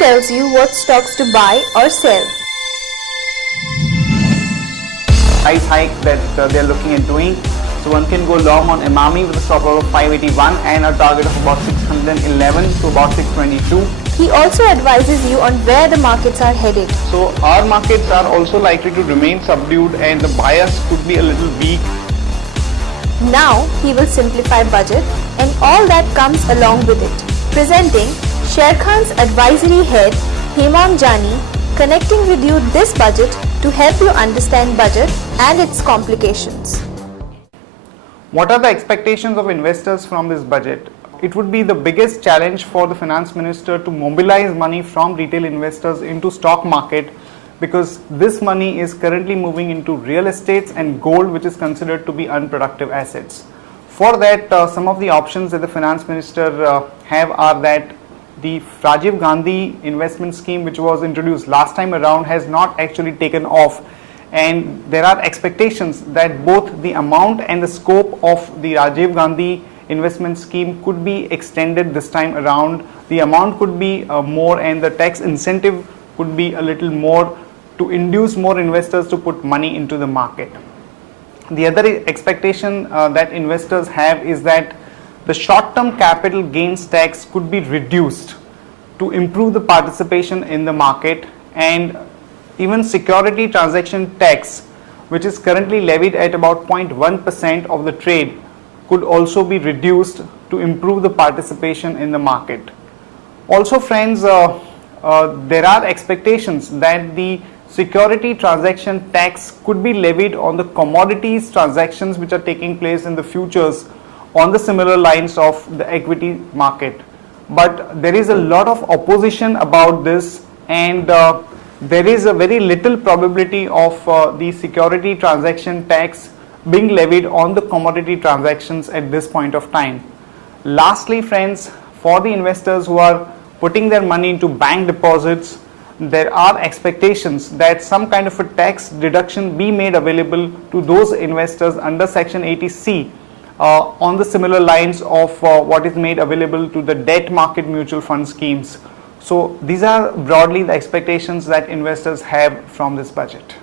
tells you what stocks to buy or sell. Price hike that they're looking at doing. So one can go long on Emami with a stop loss of 581 and a target of about 611 to about 622. He also advises you on where the markets are headed. So our markets are also likely to remain subdued and the bias could be a little weak. Now he will simplify budget and all that comes along with it. Presenting Sharekhan's advisory head Hemam Jani, connecting with you this budget to help you understand budget and its complications. What are the expectations of investors from this budget? It would be the biggest challenge for the finance minister to mobilize money from retail investors into stock market, because this money is currently moving into real estates and gold, which is considered to be unproductive assets. For that, some of the options that the finance minister have are that the Rajiv Gandhi investment scheme, which was introduced last time around, has not actually taken off, and there are expectations that both the amount and the scope of the Rajiv Gandhi investment scheme could be extended this time around. The amount could be more and the tax incentive could be a little more to induce more investors to put money into the market. The other expectation that investors have is that the short-term capital gains tax could be reduced to improve the participation in the market, and even security transaction tax, which is currently levied at about 0.1% of the trade, could also be reduced to improve the participation in the market. Also friends, there are expectations that the security transaction tax could be levied on the commodities transactions which are taking place in the futures on the similar lines of the equity market. But there is a lot of opposition about this, and there is a very little probability of the security transaction tax being levied on the commodity transactions at this point of time. Lastly friends, for the investors who are putting their money into bank deposits, there are expectations that some kind of a tax deduction be made available to those investors under section 80C on the similar lines of what is made available to the debt market mutual fund schemes. So these are broadly the expectations that investors have from this budget.